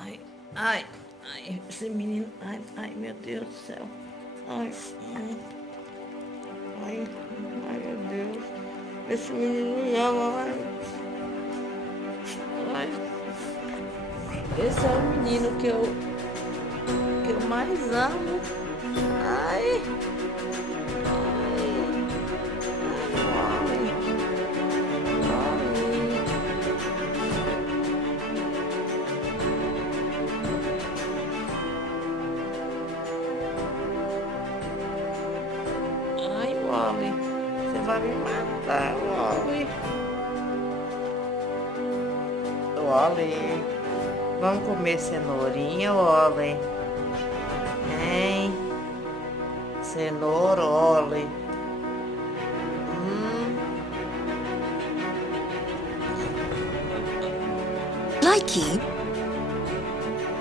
Ai, ai, ai, esse menino, ai, ai, meu Deus do céu. Ai, ai, ai, ai, meu Deus. Esse menino me ama, ai, ai. Esse é o menino que eu mais amo. Ai, ai, ai, ai. Ai, Wally, você vai me matar, Wally. Wally, vamos comer cenourinha, Wally? Hein? Cenoura, Wally. Likey